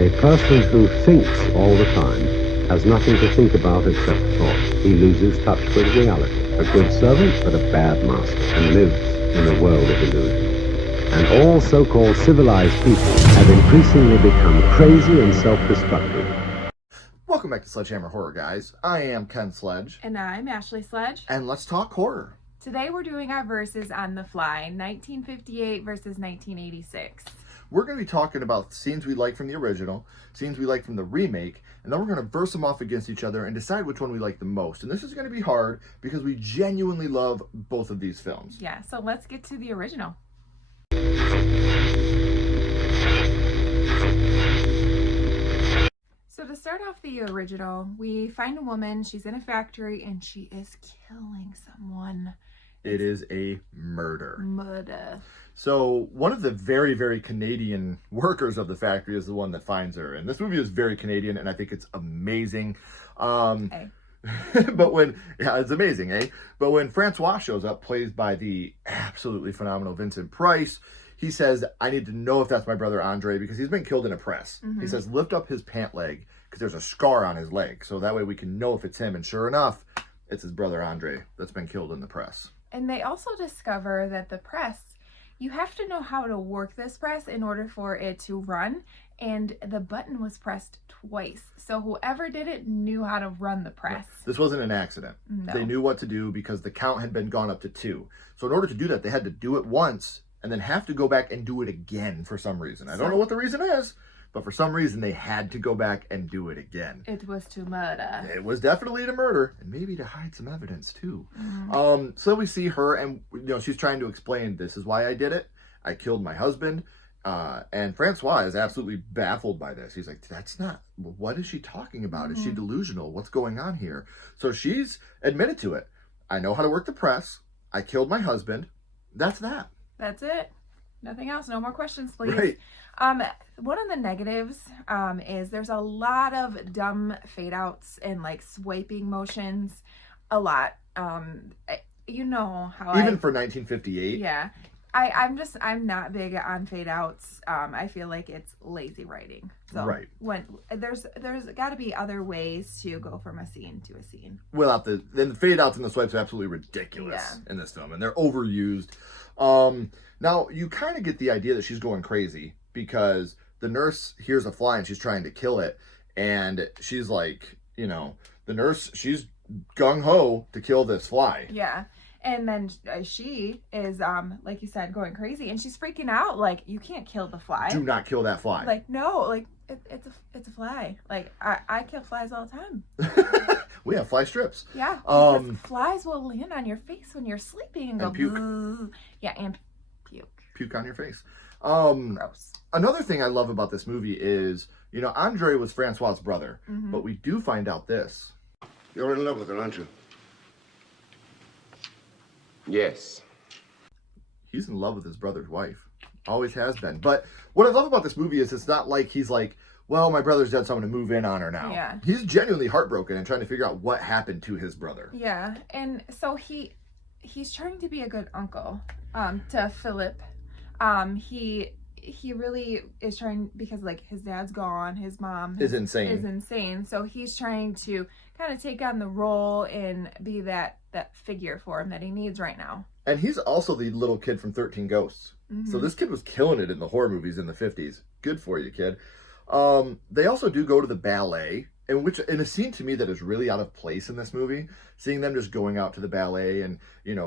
A person who thinks all the time has nothing to think about except thought. He loses touch with reality. A good servant, but a bad master, and lives in a world of illusion. And all so-called civilized people have increasingly become crazy and self-destructive. Welcome back to Sledgehammer Horror, guys. I am Ken Sledge. And I'm Ashley Sledge. And let's talk horror. Today we're doing our verses on The Fly, 1958 versus 1986. We're going to be talking about scenes we like from the original, scenes we like from the remake, and then we're going to verse them off against each other and decide which one we like the most. And this is going to be hard because we genuinely love both of these films. Yeah, so let's get to the original. So to start off the original, we find a woman, she's in a factory, and she is killing someone. It is a murder. Murder. So one of the very, very Canadian workers of the factory is the one that finds her. And this movie is very Canadian, and I think it's amazing. Hey. But when, yeah, it's amazing, eh? But when Francois shows up, played by the absolutely phenomenal Vincent Price, he says, I need to know if that's my brother Andre because he's been killed in a press. Mm-hmm. He says, lift up his pant leg because there's a scar on his leg. So that way we can know if it's him. And sure enough, it's his brother Andre that's been killed in the press. And they also discover that the press, you have to know how to work this press in order for it to run. And the button was pressed twice. So whoever did it knew how to run the press. This wasn't an accident. No. They knew what to do because the count had been gone up to 2. So in order to do that, they had to do it once and then have to go back and do it again for some reason. I don't know what the reason is, but for some reason they had to go back and do it again. It was to murder. It was definitely to murder and maybe to hide some evidence too. Mm-hmm. So we see her and she's trying to explain, this is why I did it. I killed my husband. And Francois is absolutely baffled by this. He's like, that's not, what is she talking about? Is she delusional? What's going on here? So she's admitted to it. I know how to work the press. I killed my husband. That's that. That's it. Nothing else. No more questions, please. Right. One of the negatives is there's a lot of dumb fade outs and like swiping motions. A lot. You know how even for 1958. Yeah. I'm not big on fade outs. I feel like it's lazy writing. So right. When there's got to be other ways to go from a scene to a scene. Without the fade outs and the swipes are absolutely ridiculous in this film, and they're overused. Now you kind of get the idea that she's going crazy because the nurse hears a fly and she's trying to kill it, and she's like, the nurse, she's gung ho to kill this fly. Yeah. And then she is, like you said, going crazy, and she's freaking out. Like, you can't kill the fly. Do not kill that fly. Like, no, like it's a fly. Like I kill flies all the time. We have fly strips. Yeah, because flies will land on your face when you're sleeping and go puke. Blue. Yeah, and puke. Puke on your face. Gross. Another thing I love about this movie is, Andre was Francois' brother, Mm-hmm. but we do find out this. You're in love with her, aren't you? Yes. He's in love with his brother's wife. Always has been. But what I love about this movie is it's not like he's like, well, my brother's dead, so I'm going to move in on her now. Yeah. He's genuinely heartbroken and trying to figure out what happened to his brother. Yeah, and so he's trying to be a good uncle to Philip. He really is trying, because like his dad's gone, his mom is insane. So he's trying to kind of take on the role and be that figure for him that he needs right now. And he's also the little kid from 13 Ghosts. Mm-hmm. So this kid was killing it in the horror movies in the 50s. Good for you, kid. They also do go to the ballet, in a scene to me that is really out of place in this movie, seeing them just going out to the ballet and,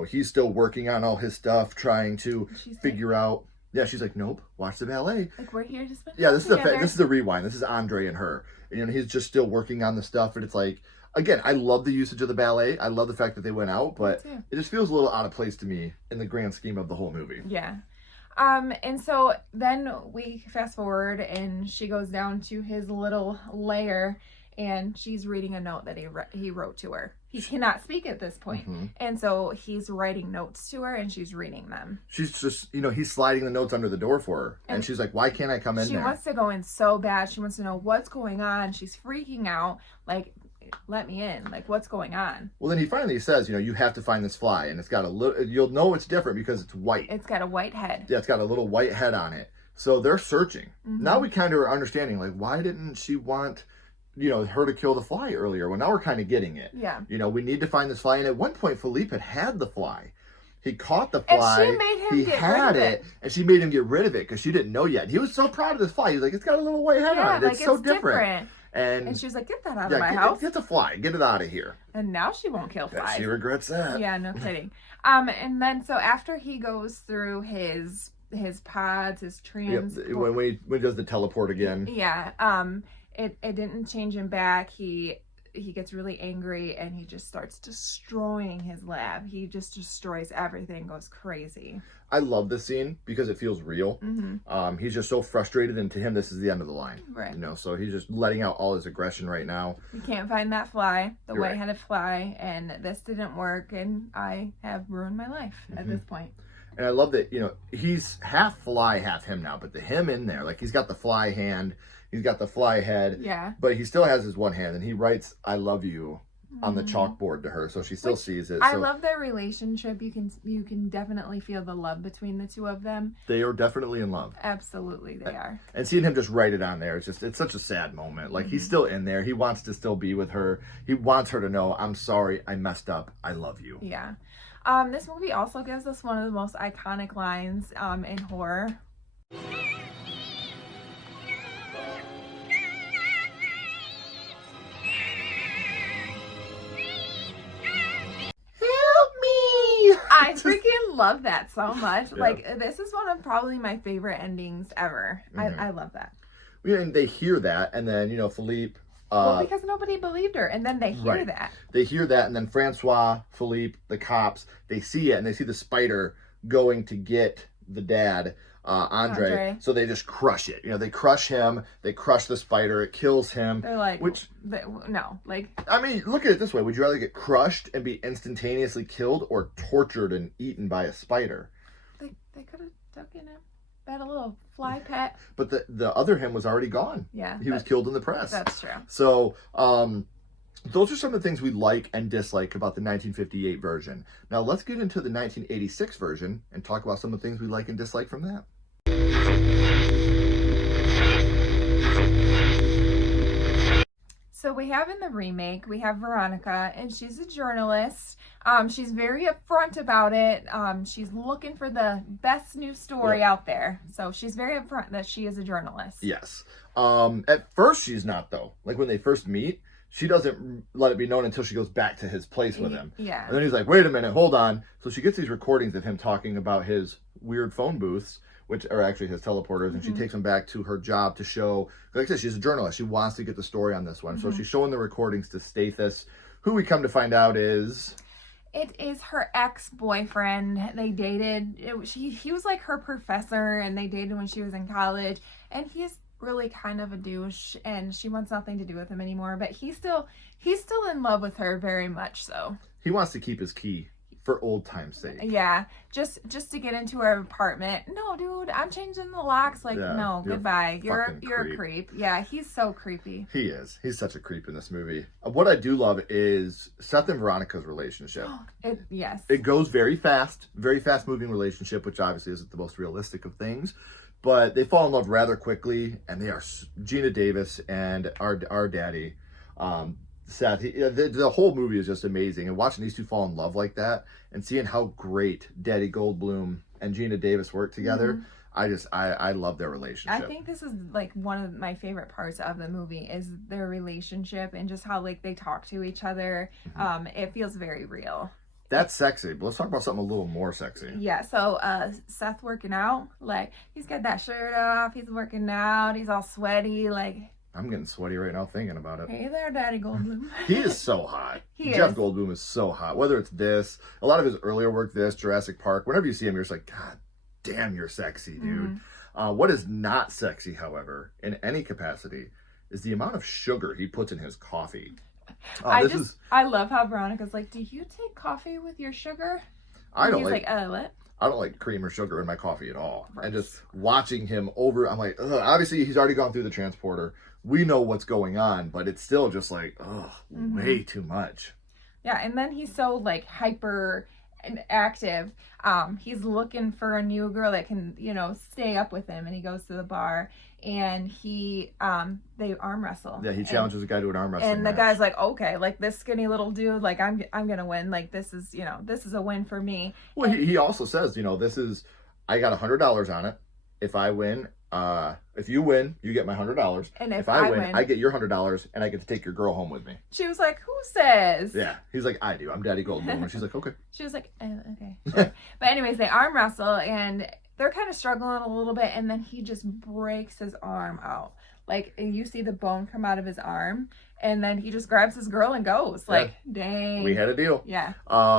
he's still working on all his stuff, trying to figure out. Yeah, she's like, nope, watch the ballet. Like, we're here to spend time together. This is a rewind. This is Andre and her. And, he's just still working on the stuff. And it's like, again, I love the usage of the ballet. I love the fact that they went out. But it just feels a little out of place to me in the grand scheme of the whole movie. Yeah. And so then we fast forward and she goes down to his little lair and she's reading a note that he wrote to her. He cannot speak at this point. Mm-hmm. And so he's writing notes to her and she's reading them. She's just, he's sliding the notes under the door for her. And she's like, why can't I come in there? She wants to go in so bad. She wants to know what's going on. She's freaking out. Like, let me in. Like, what's going on? Well, then he finally says, you have to find this fly. And it's got a little, you'll know it's different because it's white. It's got a white head. Yeah, it's got a little white head on it. So they're searching. Now we kind of are understanding, like, why didn't she want, her to kill the fly earlier? Well, now we're kind of getting it. Yeah. We need to find this fly. And at one point, Philippe had the fly. He caught the fly. And she made him get rid of it. And she made him get rid of it because she didn't know yet. He was so proud of this fly. He's like, it's got a little white head on it. It's so different. And she's like, get that out of my house. Get the fly. Get it out of here. And now she won't kill flies. She regrets that. Yeah, no kidding. And then so after he goes through his pods, his when he does the teleport again. Yeah. It didn't change him back. He gets really angry and he just starts destroying his lab. He just destroys everything, goes crazy. I love this scene because it feels real. He's just so frustrated, and to him, this is the end of the line. Right. So he's just letting out all his aggression right now. We can't find that fly, the You're right. white-headed fly, and this didn't work, and I have ruined my life at this point. And I love that, he's half fly, half him now, but the him in there, like he's got the fly hand, he's got the fly head, Yeah. but he still has his one hand, and he writes, I love you on the chalkboard to her, so she still sees it. I love their relationship. You can definitely feel the love between the two of them. They are definitely in love. Absolutely, they are. And seeing him just write it on there, it's such a sad moment. Like, he's still in there. He wants to still be with her. He wants her to know, I'm sorry, I messed up. I love you. Yeah. This movie also gives us one of the most iconic lines in horror. I freaking love that so much. Yeah. Like, this is one of probably my favorite endings ever. I love that. Yeah, and they hear that, and then, Philippe... well, because nobody believed her, and then they hear right. that. They hear that, and then Francois, Philippe, the cops, they see it, and they see the spider going to get the dad, Andre. So they just crush it. They crush him, they crush the spider, it kills him. They're like, no. I mean, look at it this way. Would you rather get crushed and be instantaneously killed, or tortured and eaten by a spider? They could have taken him. That a little fly pet. But the other him was already gone. Yeah. He was killed in the press. That's true. So, those are some of the things we like and dislike about the 1958 version. Now, let's get into the 1986 version and talk about some of the things we like and dislike from that. So we have in the remake, we have Veronica, and she's a journalist. She's very upfront about it. She's looking for the best news story out there. So she's very upfront that she is a journalist. Yes. At first, she's not, though. Like, when they first meet, she doesn't let it be known until she goes back to his place with him. Yeah. And then he's like, wait a minute, hold on. So she gets these recordings of him talking about his weird phone booths, which are actually his teleporters, and she takes him back to her job to show, like I said, she's a journalist. She wants to get the story on this one. So she's showing the recordings to Stathis, who we come to find out is... It is her ex-boyfriend. They dated. He was like her professor, and they dated when she was in college. And he's really kind of a douche, and she wants nothing to do with him anymore. But he's still in love with her, very much so. He wants to keep his key for old time's sake. Yeah, just to get into her apartment. No, dude, I'm changing the locks. Like, no, goodbye. You're a creep. Yeah, he's so creepy. He is. He's such a creep in this movie. What I do love is Seth and Veronica's relationship. Yes. It goes very fast moving relationship, which obviously isn't the most realistic of things. But they fall in love rather quickly, and they are Gina Davis and our daddy, Seth. The whole movie is just amazing, and watching these two fall in love like that, and seeing how great Daddy Goldblum and Gina Davis work together, I love their relationship. I think this is like one of my favorite parts of the movie is their relationship and just how like they talk to each other. It feels very real. That's sexy, but let's talk about something a little more sexy. Yeah, so Seth working out, like he's got that shirt off, he's working out, he's all sweaty, like I'm getting sweaty right now thinking about it. Hey there, Daddy Goldblum. He is so hot. Jeff Goldblum is so hot. Whether it's this, a lot of his earlier work, Jurassic Park, whenever you see him, you're just like, God damn, you're sexy, dude. What is not sexy, however, in any capacity, is the amount of sugar he puts in his coffee. I love how Veronica's like, do you take coffee with your sugar? And he's like, what? I don't like cream or sugar in my coffee at all. Gross. And just watching him over, I'm like, ugh. Obviously he's already gone through the transporter. We know what's going on, but it's still just like, way too much. Yeah, and then he's so like hyper active. He's looking for a new girl that can, you know, stay up with him, and he goes to the bar, and they arm wrestle. Yeah, he challenges the guy to an arm wrestling and the match. guy's like, okay, like this skinny little dude, like I'm gonna win, like this is, you know, this is a win for me. Well, he also says, you know, I got $100 on it. If I win, if you win, you get my $100. And if I win, I get your $100, and I get to take your girl home with me. She was like, who says? Yeah, he's like, I do. I'm Daddy Goldblum. And she's like, okay. She was like, okay. Sure. But anyways, they arm wrestle, and they're kind of struggling a little bit, and then he just breaks his arm out. Like, you see the bone come out of his arm, and then he just grabs his girl and goes. Like, dang. We had a deal. Yeah.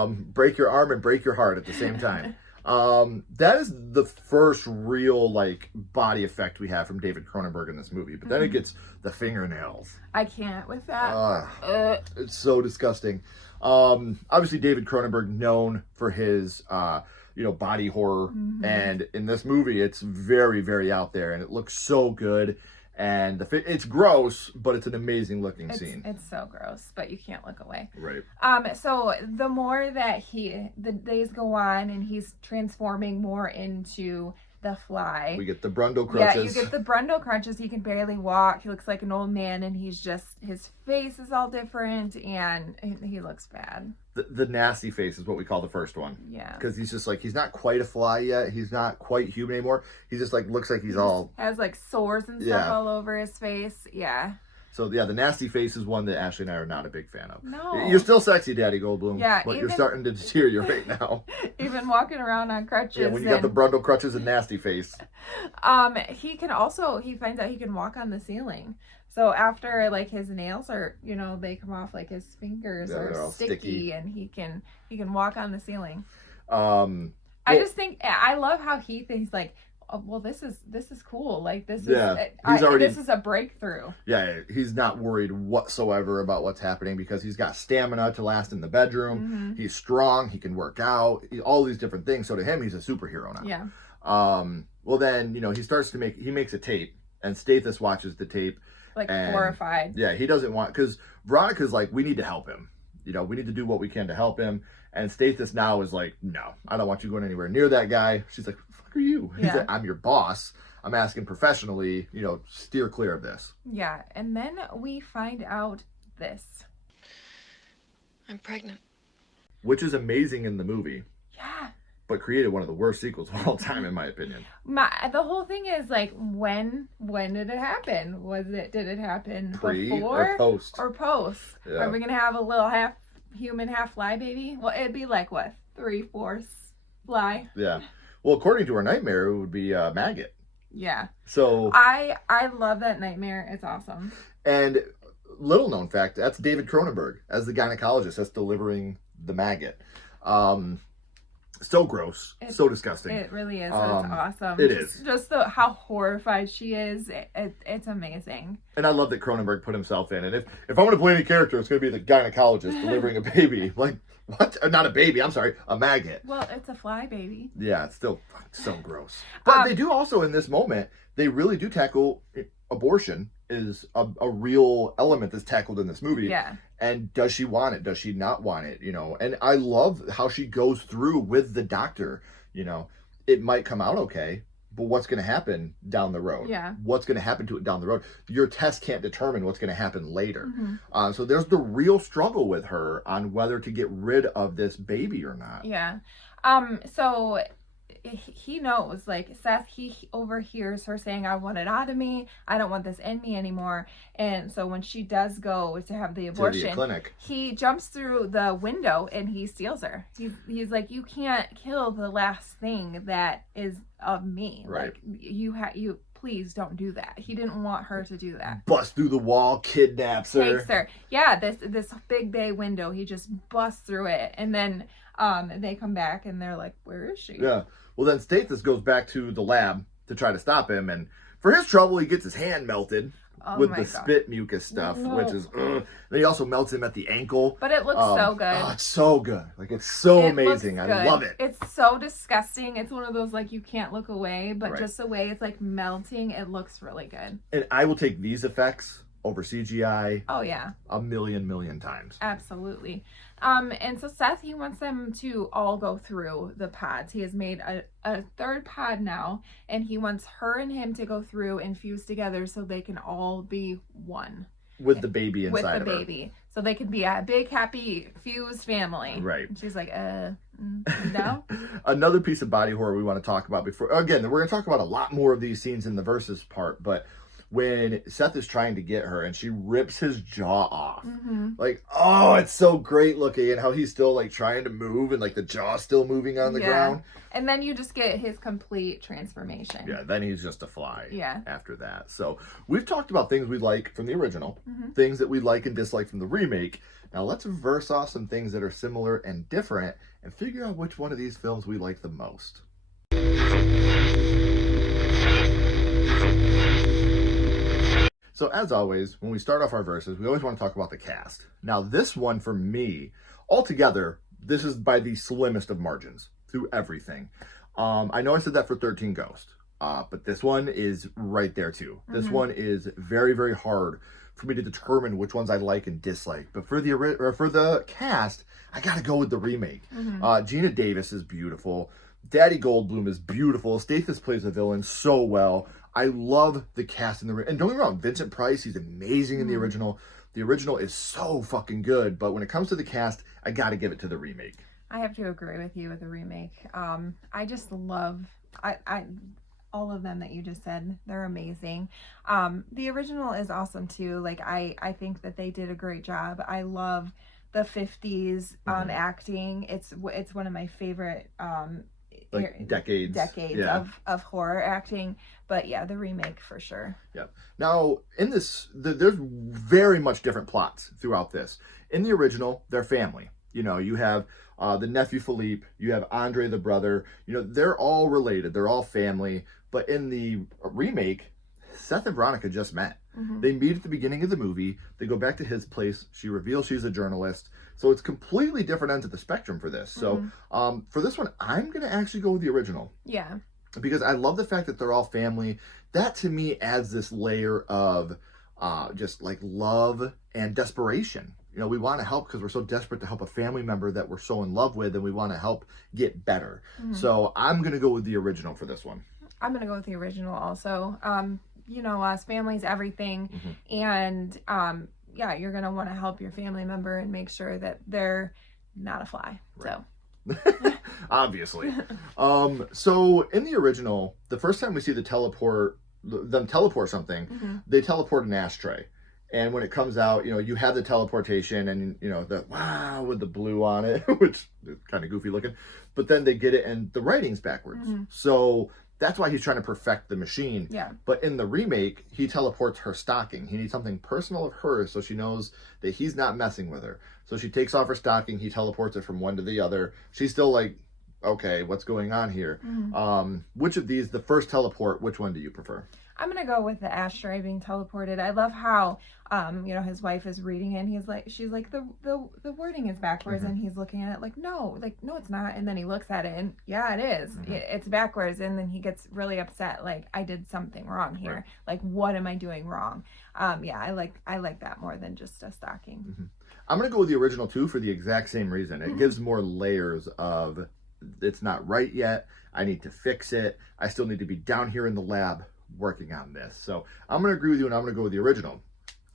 Break your arm and break your heart at the same time. That is the first real, like, body effect we have from David Cronenberg in this movie. But then it gets the fingernails. I can't with that. It's so disgusting. Obviously, David Cronenberg, known for his, body horror. And in this movie, it's very, very out there. And it looks so good. And it's gross, but it's an amazing looking scene. It's so gross, but you can't look away. Right. So the more that the days go on, and he's transforming more into the Fly. We get the Brundle crutches. Yeah, you get the Brundle crutches. He can barely walk. He looks like an old man, and his face is all different, and he looks bad. The nasty face is what we call the first one. Yeah. Because he's just like, he's not quite a fly yet. He's not quite human anymore. He's just like, looks like he has like sores and stuff all over his face. Yeah. So yeah, the nasty face is one that Ashley and I are not a big fan of. No. You're still sexy, Daddy Goldblum. Yeah. But you're starting to deteriorate now. Even walking around on crutches. Yeah, when you got the Brundle crutches and nasty face. He finds out he can walk on the ceiling. So after, like, his nails are, they come off, like, his fingers are sticky, and he can walk on the ceiling. I just think, I love how he thinks, like, oh, well, this is cool. Like, this is a breakthrough. Yeah, he's not worried whatsoever about what's happening because he's got stamina to last in the bedroom. He's strong. He can work out. All these different things. So to him, he's a superhero now. Yeah. Well, then, he makes a tape, and Stathis watches the tape. Like, horrified. Yeah, he doesn't want, because Veronica's like, we need to help him. We need to do what we can to help him. And Stathis now is like, no, I don't want you going anywhere near that guy. She's like, fuck are you? He's like, I'm your boss. I'm asking professionally, steer clear of this. Yeah, and then we find out this. I'm pregnant. Which is amazing in the movie. Yeah. But created one of the worst sequels of all time, in my opinion. The whole thing is, like, when did it happen? Did it happen Pre before or post? Or post? Yeah. Are we gonna have a little half human, half fly baby? Well, it'd be like what, 3/4 fly? Yeah. Well, according to our nightmare, it would be maggot. Yeah. So I love that nightmare. It's awesome. And little known fact, that's David Cronenberg as the gynecologist that's delivering the maggot. So gross, so disgusting. It really is. It's awesome. It is. Just how horrified she is. It's amazing. And I love that Cronenberg put himself in. And if I'm going to play any character, it's going to be the gynecologist delivering a baby. Like, what? Not a baby, I'm sorry, a maggot. Well, it's a fly baby. Yeah, it's still so gross. But they do also, in this moment, they really do tackle abortion is a real element that's tackled in this movie. Yeah. And does she want it? Does she not want it? And I love how she goes through with the doctor. It might come out okay, but what's going to happen down the road? Yeah. What's going to happen to it down the road? Your test can't determine what's going to happen later. So there's the real struggle with her on whether to get rid of this baby or not. Yeah. So he knows, like, Seth, he overhears her saying, I want it out of me. I don't want this in me anymore. And so when she does go to have the abortion, to the clinic, he jumps through the window and he steals her. He's like, you can't kill the last thing that is of me. Right. Like, you please don't do that. He didn't want her to do that. Bust through the wall, kidnaps her. Takes her. Yeah, this big bay window, he just busts through it. And then they come back and they're like, where is she? Yeah. Well, then Stathis goes back to the lab to try to stop him, and for his trouble, he gets his hand melted with the spit mucus stuff, which is. Then he also melts him at the ankle. But it looks so good. Oh, it's so good. Like, it's so amazing. I love it. It's so disgusting. It's one of those, like, you can't look away, but Right. just the way it's, like, melting, it looks really good. And I will take these effects over CGI Oh yeah, a million times. absolutely. And so Seth, he wants them to all go through the pods. He has made a third pod now, and he wants her and him to go through and fuse together so they can all be one. With the baby inside with the of her. baby. So they can be a big, happy, fused family. Right. And she's like, no? Another piece of body horror we want to talk about before, again, we're going to talk about a lot more of these scenes in the versus part, but when Seth is trying to get her and she rips his jaw off, like, oh, it's so great looking, and how he's still like trying to move and like the jaw's still moving on the ground. And then you just get his complete transformation. Yeah, then he's just a fly after that. So we've talked about things we like from the original, things that we like and dislike from the remake. Now let's verse off some things that are similar and different and figure out which one of these films we like the most. So as always, when we start off our verses, we always want to talk about the cast. Now this one for me, altogether, this is by the slimmest of margins through everything. I know I said that for 13 Ghosts, but this one is right there too. This one is very hard for me to determine which ones I like and dislike. But for the cast, I gotta go with the remake. Gina Davis is beautiful. Daddy Goldblum is beautiful. Stathis plays the villain so well. I love the cast in and don't get me wrong, Vincent Price, he's amazing in the original. The original is so fucking good, but when it comes to the cast, I gotta give it to the remake. I have to agree with you with the remake. I just love all of them that you just said. They're amazing. The original is awesome too. Like I think that they did a great job. I love the 50s acting. It's one of my favorite decades of horror acting. But yeah, the remake for sure. Yeah. Now in this, there's very much different plots throughout this. In the original, they're family. You know, you have the nephew Philippe, you have Andre the brother. You know, they're all related. They're all family. But in the remake, Seth and Veronica just met. They meet at the beginning of the movie. They go back to his place. She reveals she's a journalist. So it's completely different ends of the spectrum for this. So for this one, I'm going to actually go with the original. Yeah. Because I love the fact that they're all family. That to me adds this layer of just like love and desperation. You know, we want to help because we're so desperate to help a family member that we're so in love with, and we want to help get better. So I'm going to go with the original for this one. I'm going to go with the original also. You know, us, family's everything. And yeah, you're going to want to help your family member and make sure that they're not a fly. Right. So. Obviously. So in the original, the first time we see them teleport something, they teleport an ashtray. And when it comes out, you know, you have the teleportation and, you know, the wow with the blue on it, which is kind of goofy looking. But then they get it and the writing's backwards. So that's why he's trying to perfect the machine. Yeah. But in the remake, he teleports her stocking. He needs something personal of hers so she knows that he's not messing with her. So she takes off her stocking. He teleports it from one to the other. She's still like, okay, what's going on here? Which of these, the first teleport, which one do you prefer? I'm going to go with the ashtray being teleported. I love how, you know, his wife is reading it and she's like, the wording is backwards. And he's looking at it like, no, it's not. And then he looks at it and yeah, it is. It's backwards. And then he gets really upset. Like, I did something wrong here. Right. Like, what am I doing wrong? Yeah, I like that more than just a stocking. I'm going to go with the original too for the exact same reason. It gives more layers of, it's not right yet. I need to fix it. I still need to be down here in the lab working on this. So I'm going to agree with you and I'm going to go with the original.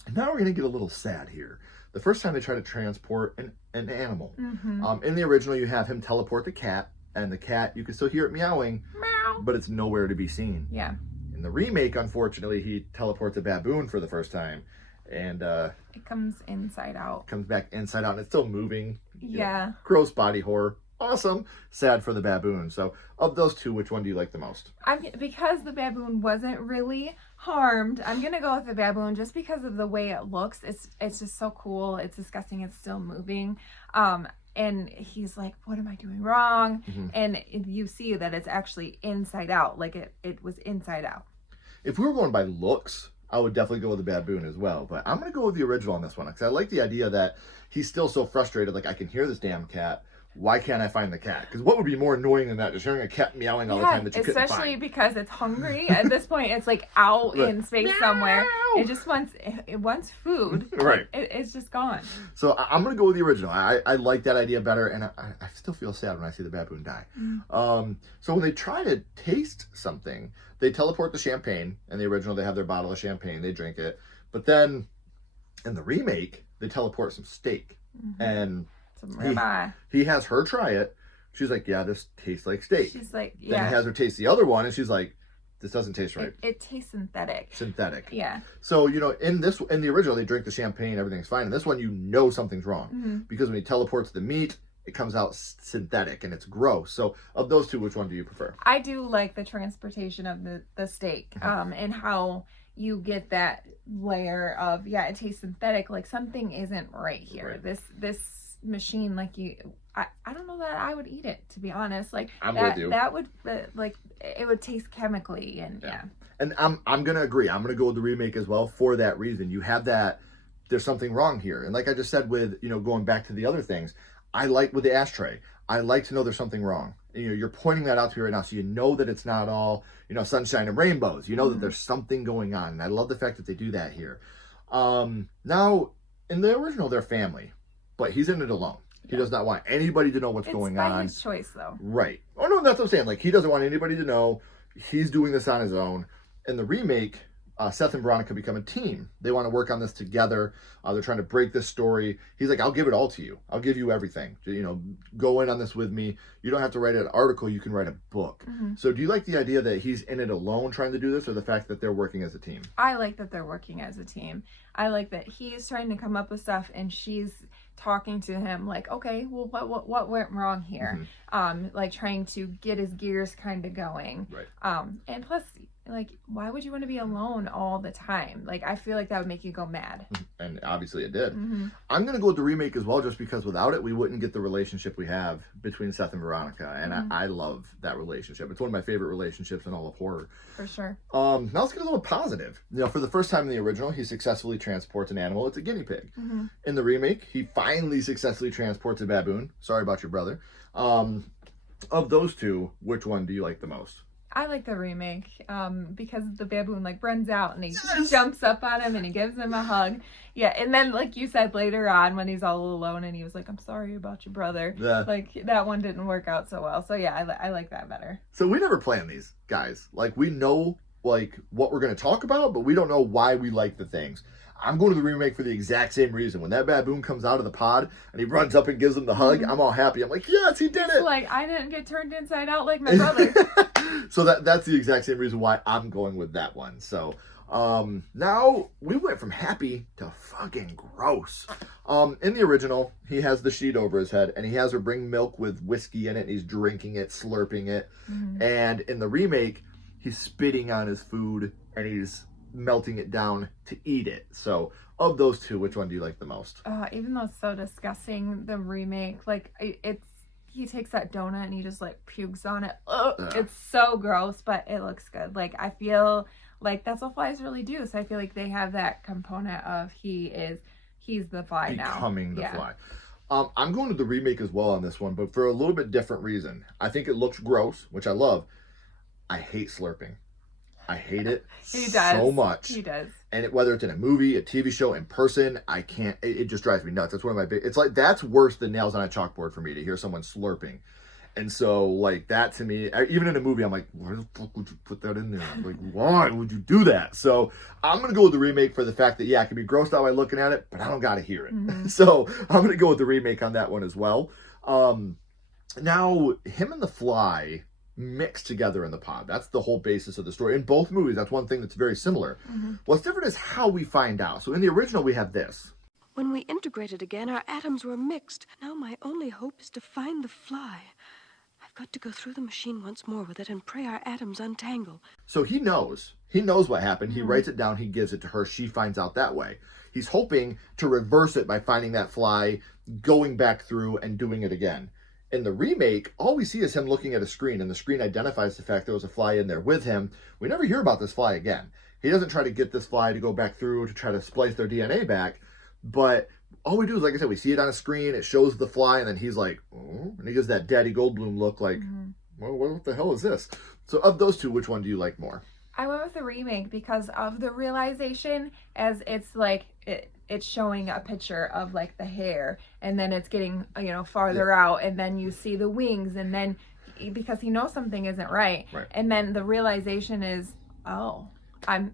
And now we're going to get a little sad here. The first time they try to transport an animal. In the original, you have him teleport the cat, and the cat, you can still hear it meowing, meow, but it's nowhere to be seen. Yeah. In the remake, unfortunately, he teleports a baboon for the first time. And it comes inside out. Comes back inside out and it's still moving. Yeah. You know, gross body horror. Awesome. Sad for the baboon. So of those two, which one do you like the most? Because the baboon wasn't really harmed, I'm gonna go with the baboon just because of the way it looks. It's just so cool. It's disgusting. It's still moving. And he's like, what am I doing wrong? And you see that it's actually inside out. Like it was inside out. If we were going by looks, I would definitely go with the baboon as well. But I'm going to go with the original on this one because I like the idea that he's still so frustrated. Like, I can hear this damn cat. why can't I find the cat? Because what would be more annoying than that? Just hearing a cat meowing all the time that you couldn't especially find. because it's hungry. At this point, it's like out Right. in space somewhere. It just wants food. Right. It's just gone. So I'm going to go with the original. I like that idea better, and I still feel sad when I see the baboon die. So when they try to taste something, they teleport the champagne. In the original, they have their bottle of champagne. They drink it. But then in the remake, they teleport some steak. And Some ribeye. he has her try it. She's like, yeah, this tastes like steak. She's like, Then yeah. he has her taste the other one, and she's like, this doesn't taste right. It tastes synthetic. Synthetic. Yeah. So, you know, in the original, they drink the champagne, everything's fine. In this one, you know something's wrong. Because when he teleports the meat, it comes out synthetic, and it's gross. So, of those two, which one do you prefer? I do like the transportation of the steak, and how you get that layer of, it tastes synthetic, like something isn't right here. Right. This machine, like I don't know that I would eat it, to be honest. Like I'm that, with you. that would like it would taste chemically, and And I'm gonna agree. I'm gonna go with the remake as well for that reason. You have that. There's something wrong here, and like I just said, with going back to the other things, I like with the ashtray. I like to know there's something wrong. You're pointing that out to me right now, so you know that it's not all sunshine and rainbows. You know that there's something going on, and I love the fact that they do that here. Now in the original, they're family, but he's in it alone. He does not want anybody to know what's going by on. his choice, though. Right. Oh, no, that's what I'm saying. Like, he doesn't want anybody to know. He's doing this on his own. In the remake, Seth and Veronica become a team. They want to work on this together. They're trying to break this story. He's like, I'll give it all to you. I'll give you everything. Go in on this with me. You don't have to write an article. You can write a book. So do you like the idea that he's in it alone trying to do this, or the fact that they're working as a team? I like that they're working as a team. I like that he's trying to come up with stuff, and she's talking to him like, okay, well, what went wrong here? Like trying to get his gears kind of going. Right. And plus, like, why would you want to be alone all the time? Like, I feel like that would make you go mad. And obviously it did. I'm going to go with the remake as well, just because without it, we wouldn't get the relationship we have between Seth and Veronica. And I love that relationship. It's one of my favorite relationships in all of horror. For sure. Now let's get a little positive. For the first time in the original, he successfully transports an animal. It's a guinea pig. In the remake, he finally successfully transports a baboon. Sorry about your brother. Of those two, which one do you like the most? I like the remake because the baboon like runs out and he jumps up on him and he gives him a hug. Yeah, and then like you said later on when he's all alone and he was like, I'm sorry about your brother. Yeah. Like that one didn't work out so well. So yeah, I like that better. So we never plan these, guys. Like, we know like what we're going to talk about, but we don't know why we like the things. I'm going to the remake for the exact same reason. When that baboon comes out of the pod and he runs up and gives him the hug, I'm all happy. I'm like, yes, he did it. Like, I didn't get turned inside out like my brother. So that's the exact same reason why I'm going with that one. So now we went from happy to fucking gross. In the original, he has the sheet over his head and he has her bring milk with whiskey in it and he's drinking it, slurping it. And in the remake, he's spitting on his food and he's melting it down to eat it. So of those two, which one do you like the most? Even though it's so disgusting, the remake, like he takes that donut and he just like pukes on it. It's so gross, but it looks good. Like, I feel like that's what flies really do. So I feel like they have that component of he's the fly now. Becoming the fly. I'm going to the remake as well on this one, but for a little bit different reason. I think it looks gross, which I love. I hate slurping. I hate it so much. He does. And whether it's in a movie, a TV show, in person, I can't. It just drives me nuts. That's one of my big. It's like that's worse than nails on a chalkboard for me to hear someone slurping. And so, like, that to me, even in a movie, I'm like, where the fuck would you put that in there? Like, why would you do that? So I'm gonna go with the remake for the fact that I can be grossed out by looking at it, but I don't gotta hear it. So I'm gonna go with the remake on that one as well. Now him and the fly mixed together in the pod. That's the whole basis of the story. In both movies, that's one thing that's very similar. What's different is how we find out. So in the original, we have this. When we integrated again, our atoms were mixed. Now my only hope is to find the fly. I've got to go through the machine once more with it and pray our atoms untangle. So he knows. He knows what happened. He writes it down. He gives it to her. She finds out that way. He's hoping to reverse it by finding that fly, going back through and doing it again. In the remake, all we see is him looking at a screen, and the screen identifies the fact there was a fly in there with him. We never hear about this fly again. He doesn't try to get this fly to go back through to try to splice their DNA back, but all we do is, like I said, we see it on a screen, it shows the fly, and then he's like, oh, and he gives that Daddy Goldblum look like, well, what the hell is this? So of those two, which one do you like more? I went with the remake because of the realization, as it's like it's showing a picture of like the hair, and then it's getting farther out, and then you see the wings, and then because he knows something isn't right. And then the realization is, oh, I'm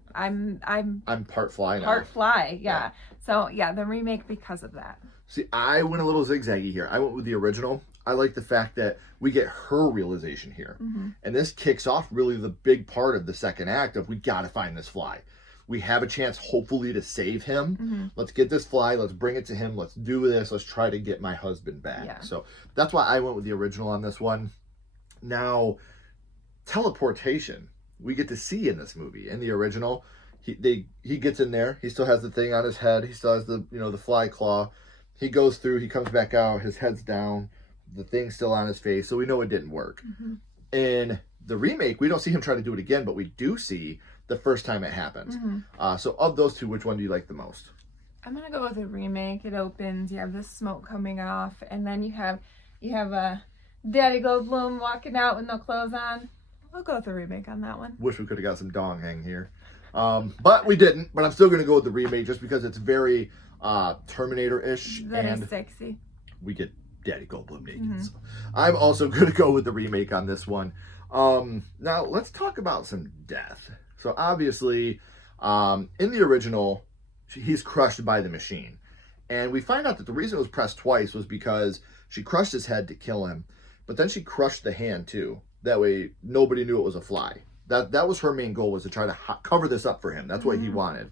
part fly now. Part fly, yeah. So yeah, the remake because of that. See, I went a little zigzaggy here. I went with the original. I like the fact that we get her realization here. And this kicks off really the big part of the second act of we got to find this fly. We have a chance, hopefully, to save him. Let's get this fly. Let's bring it to him. Let's do this. Let's try to get my husband back. Yeah. So that's why I went with the original on this one. Now, teleportation, we get to see in this movie. In the original, he gets in there. He still has the thing on his head. He still has the the fly claw. He goes through. He comes back out. His head's down. The thing's still on his face, so we know it didn't work. In the remake, we don't see him try to do it again, but we do see the first time it happens. So of those two, which one do you like the most? I'm gonna go with the remake. It opens, you have the smoke coming off, and then you have Daddy Goldblum walking out with no clothes on. I'll go with the remake on that one. Wish we could have got some dong hang here, but we didn't. But I'm still gonna go with the remake just because it's very Terminator-ish, That is sexy. we get Daddy Goldblum naked. So I'm also going to go with the remake on this one. Now, let's talk about some death. So, obviously, in the original, he's crushed by the machine. And we find out that the reason it was pressed twice was because she crushed his head to kill him, but then she crushed the hand, too. That way, nobody knew it was a fly. That was her main goal, was to try to cover this up for him. That's what he wanted.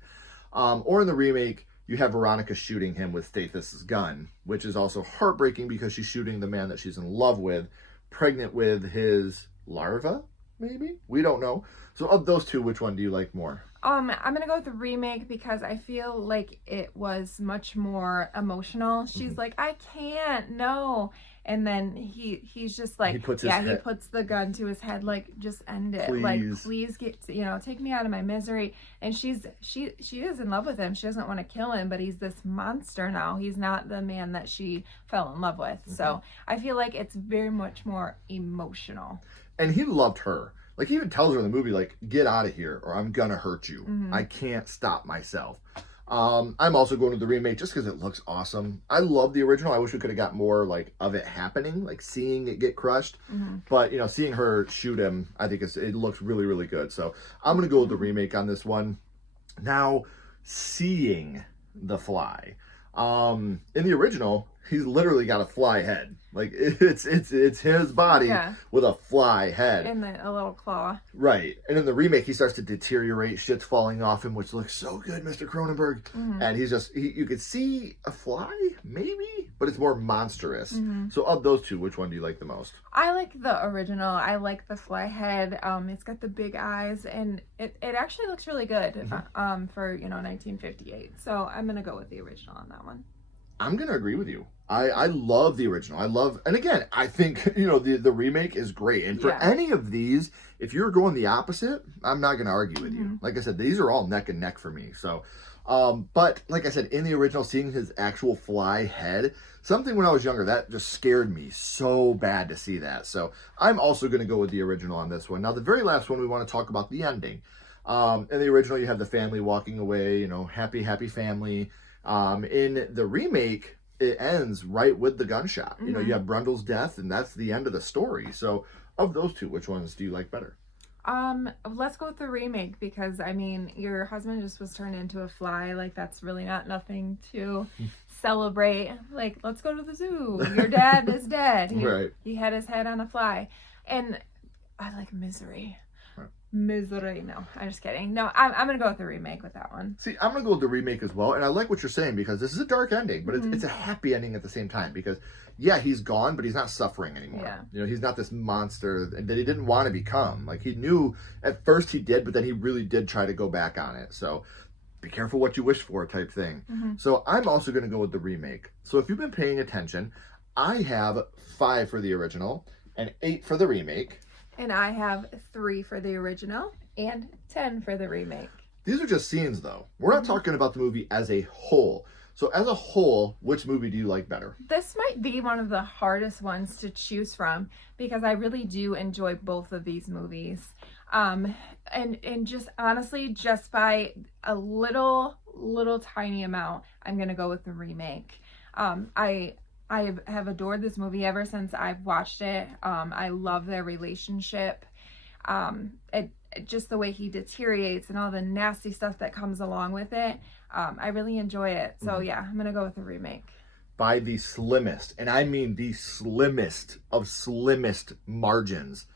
Or in the remake, you have Veronica shooting him with Stathis' gun, which is also heartbreaking because she's shooting the man that she's in love with, pregnant with his larva, maybe? We don't know. So of those two, which one do you like more? I'm gonna go with the remake because I feel like it was much more emotional. She's like, I can't, no. And then he's just like, he puts the gun to his head, like, just end it. Please. Like, please get, take me out of my misery. And she is in love with him. She doesn't want to kill him, but he's this monster now. He's not the man that she fell in love with. So I feel like it's very much more emotional. And he loved her. Like, he even tells her in the movie, like, get out of here or I'm gonna hurt you. I can't stop myself. I'm also going to the remake just because it looks awesome. I love the original. I wish we could have got more like of it happening, like seeing it get crushed. But seeing her shoot him, I think it looks really, really good. So I'm gonna go with the remake on this one. Now, seeing the fly. In the original, he's literally got a fly head. Like, it's his body with a fly head. And a little claw. Right. And in the remake, he starts to deteriorate. Shit's falling off him, which looks so good, Mr. Cronenberg. And he's just, you could see a fly, maybe, but it's more monstrous. So of those two, which one do you like the most? I like the original. I like the fly head. It's got the big eyes, and it actually looks really good for 1958. So I'm going to go with the original on that one. I'm going to agree with you. I love the original. And again, I think, the remake is great. And for any of these, if you're going the opposite, I'm not going to argue with you. Like I said, these are all neck and neck for me. So, but like I said, in the original, seeing his actual fly head, something when I was younger, that just scared me so bad to see that. So I'm also going to go with the original on this one. Now, the very last one, we want to talk about the ending. In the original, you have the family walking away, happy, happy family. In the remake, it ends right with the gunshot. You have Brundle's death, and that's the end of the story. So, of those two, which ones do you like better? Let's go with the remake because, your husband just was turned into a fly. Like, that's really nothing to celebrate. Like, let's go to the zoo. Your dad is dead. He had his head on a fly. And I like misery. Misery. No, I'm just kidding. No, I'm going to go with the remake with that one. See, I'm going to go with the remake as well. And I like what you're saying because this is a dark ending, but it's a happy ending at the same time because, he's gone, but he's not suffering anymore. He's not this monster that he didn't want to become. Like, he knew at first he did, but then he really did try to go back on it. So be careful what you wish for type thing. So I'm also going to go with the remake. So if you've been paying attention, I have 5 for the original and 8 for the remake. And I have 3 for the original and 10 for the remake. These are just scenes, though. We're not talking about the movie as a whole. So as a whole, which movie do you like better? This might be one of the hardest ones to choose from because I really do enjoy both of these movies. And just honestly, just by a little tiny amount, I'm gonna go with the remake. I have adored this movie ever since I've watched it. I love their relationship. Just the way he deteriorates and all the nasty stuff that comes along with it. I really enjoy it. So yeah, I'm gonna go with the remake. By the slimmest, and I mean the slimmest of slimmest margins,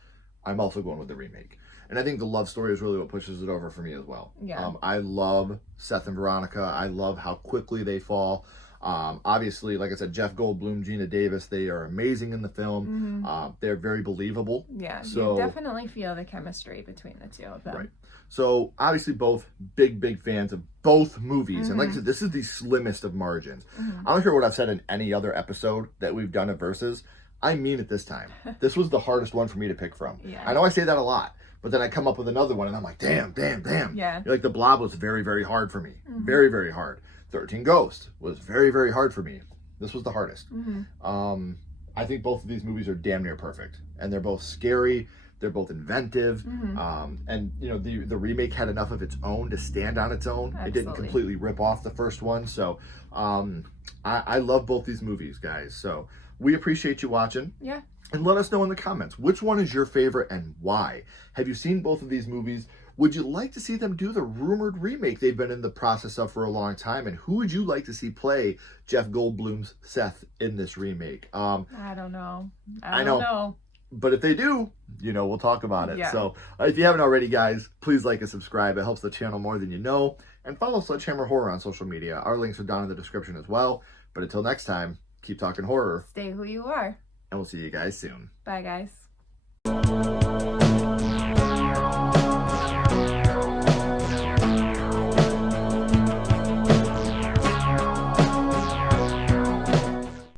I'm also going with the remake. And I think the love story is really what pushes it over for me as well. Yeah. I love Seth and Veronica. I love how quickly they fall. Obviously, like I said, Jeff Goldblum, Gina Davis, they are amazing in the film. They're very believable. Yeah, so, you definitely feel the chemistry between the two of them. Right. So obviously both big fans of both movies. And like I said, this is the slimmest of margins. I don't care what I've said in any other episode that we've done at Versus. I mean it this time. This was the hardest one for me to pick from. Yeah. I know I say that a lot, but then I come up with another one and I'm like, damn. Yeah. Like the Blob was very hard for me. Very hard. 13 Ghosts was very hard for me. This was the hardest. I think both of these movies are damn near perfect. And they're both scary. They're both inventive. And, you know, the remake had enough of its own to stand on its own. Absolutely. It didn't completely rip off the first one. So I love both these movies, guys. So we appreciate you watching. Yeah. And let us know in the comments, which one is your favorite and why? Have you seen both of these movies? Would you like to see them do the rumored remake they've been in the process of for a long time? And who would you like to see play Jeff Goldblum's Seth in this remake? I don't know. I know. But if they do, you know, we'll talk about it. Yeah. So if you haven't already, guys, please like and subscribe. It helps the channel more than you know. And follow Sledgehammer Horror on social media. Our links are down in the description as well. But until next time, keep talking horror. Stay who you are. And we'll see you guys soon. Bye, guys.